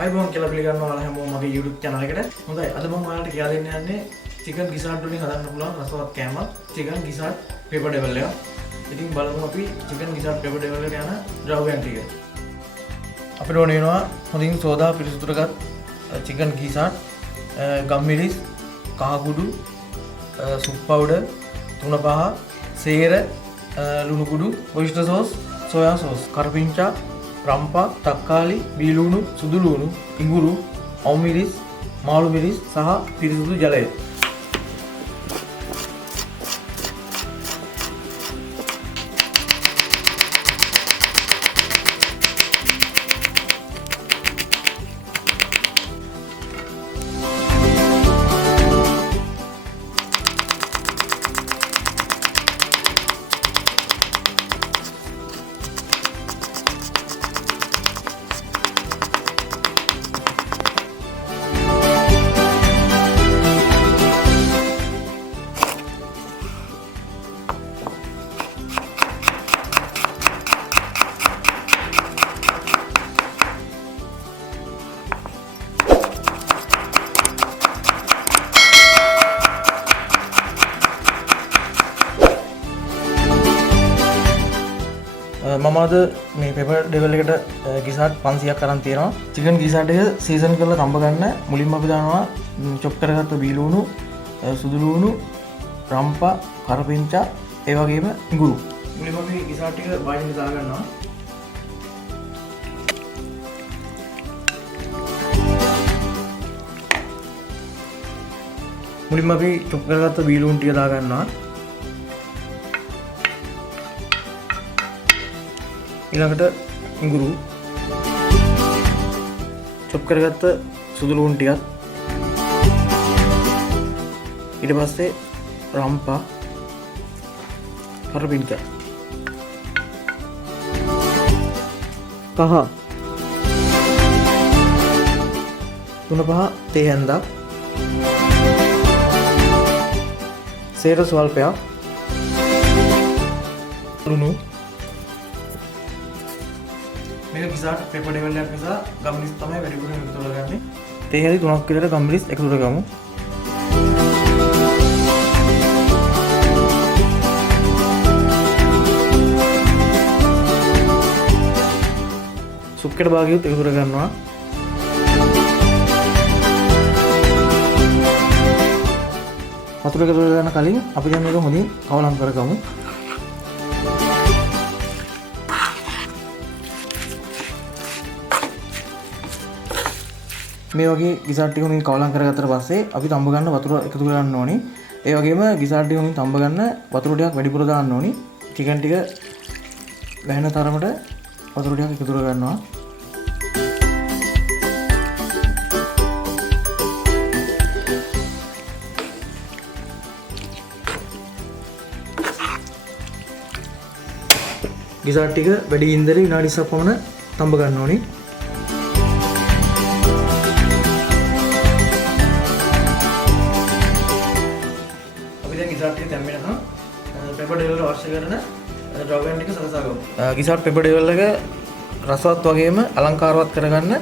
ආයිබෝන් කියලා පිළිගන්නවා ඔයාලා හැමෝම මගේ YouTube channel එකට. හොඳයි. අද මම ඔයාලට කියලා දෙන්න යන්නේ chicken gizzard වලින් හදන්න පුළුවන් රසවත් කෑමක්. chicken gizzard pepper devil එක. ඉතින් බලමු අපි chicken gizzard pepper devil එකට යන ද්‍රව්‍යයන් ටික. අපිට ඕන වෙනවා හොඳින් සෝදා පිරිසිදුකරගත් chicken gizzard, ගම්මිරිස්, කහකුඩු, soup powder, තුන පහ, සේර, ලුණු කුඩු, oyster sauce, soya sauce, කරපිංචා, රම්පා, තක්කාලි, බීලුණු, සුදුලුණු, ඉඟුරු, අවමිරිස්, මාළු මිරිස් සහ පිරිසිදු ජලය. මම අද මේ පෙපර් ඩෙවල් එකට gizzard 500ක් අරන් තියෙනවා. chicken gizzard එක සීසන් කරලා තඹ ගන්න මුලින්ම අපි දානවා chop කරගත්ත බීලුණු, සුදු ලුණු, රම්පා, කරපිංචා, ඒ වගේම ඉඟුරු. මුලින්ම අපි gizzard ටික වාජනේ දා ගන්නවා. මුලින්ම අපි chop කරගත්ත බීලුණු ටික දා ගන්නවා. ඊළඟට ඉඟුරු, chop කරගත්ත සුදු ලුණු ටිකත්, ඊට පස්සේ රම්පා, කරපිංචා, කහ, තුන පහ තේ හැන්දක්, සේර ස්වල්පයක්, ලුණු. මේක gizzard pepper devil එකක් නිසා ගම්මිරිස් තමයි වැඩිපුර එකතු කරගන්නේ. තේ හැලි 3ක් විතර ගම්මිරිස් එකතු කරගමු. සුප් එකට භාගියුත් එකතු කරගන්නවා. වතුර එකතු කරගන්න කලින් අපි දැන් මේක හොඳින් කවලම් කරගමු. මේ වගේ gizzard ටික උනින් කවලම් කරගත්තට පස්සේ අපි තඹ ගන්න වතුර එකතු කරගන්න ඕනි. ඒ වගේම gizzard ටික උනින් තඹ ගන්න වතුර ටිකක් වැඩිපුර දාන්න ඕනි. chicken ටික වැහෙන තරමට වතුර ටිකක් එකතු කරගන්නවා. gizzard ටික වැඩි ඉන්දරේ විනාඩි 20ක් පමණ තඹ ගන්න ඕනි. gizzard ටික දැම්මේ නැත්නම් pepper devil එක අවශ්‍ය කරන ද්‍රව්‍යයන් ටික සකසා ගමු. gizzard pepper devil එක රසවත් වගේම අලංකාරවත් කරගන්න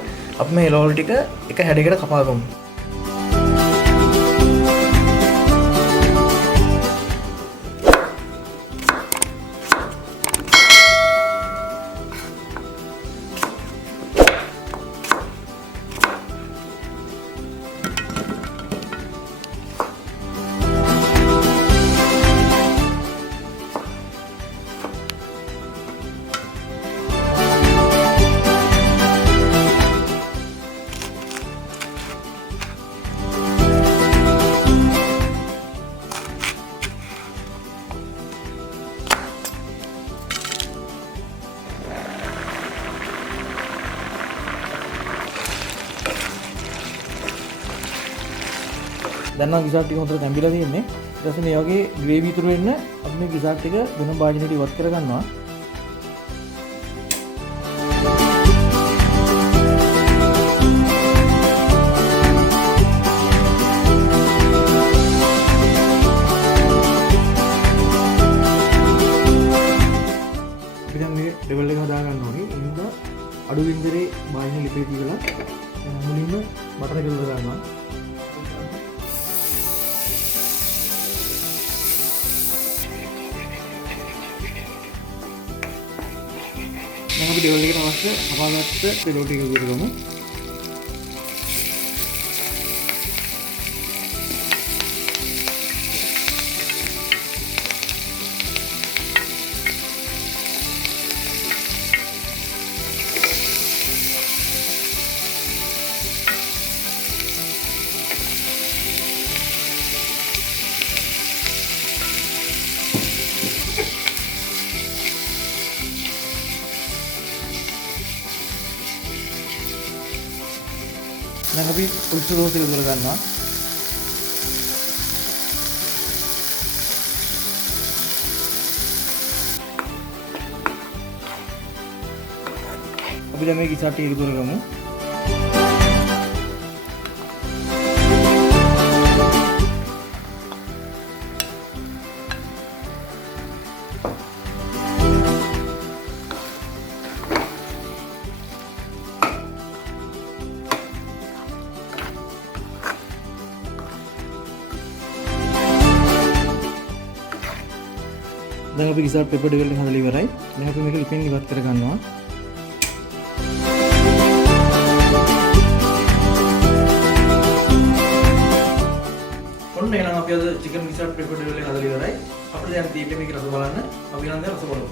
අපි මේ එළවලු ටික එක හැඩයකට කපා ගමු. දැන් නම් gizzard ටික හොඳට තැඹිලා තියෙන්නේ. ඊට පස්සේ මේ වගේ ග්‍රේවි ඉතුරු වෙන්න අපි මේ gizzard ටික වෙනම භාජනයකට ඉවත් කරගන්නවා. අපි දැන් මේ ඩෙවල් එක හදා ගන්න ඕනේ. ඒ නිසා අඩු වින්දරේ භාජන ලිපේ තියලා ඉන්න බටර් එක යොදලා ගන්නවා. දැන් අපි ඩෙවල් එකට අවශ්‍ය කපාගත්ත පෙරෝටි ටික යොදලා ගමු. දැන් අපි උල්ප සෝස් එක යොදලා ගන්නවා. අපි දැන් මේ ගිසාට් ටික යොදලා ගමු. දැන් අපි ගිසාට් පෙපර් ඩෙවල් එක හදලා ඉවරයි. දැන් අපි මේක ලිපෙන් ඉවත් කර ගන්නවා. ඔන්න එහෙනම් අපි අද චිකන් ගිසාට් පෙපර් ඩෙවල් එක හදලා ඉවරයි. අපිට දැන් දීපේ මේක රස බලන්න. අපි නම් දැන් රස බලමු.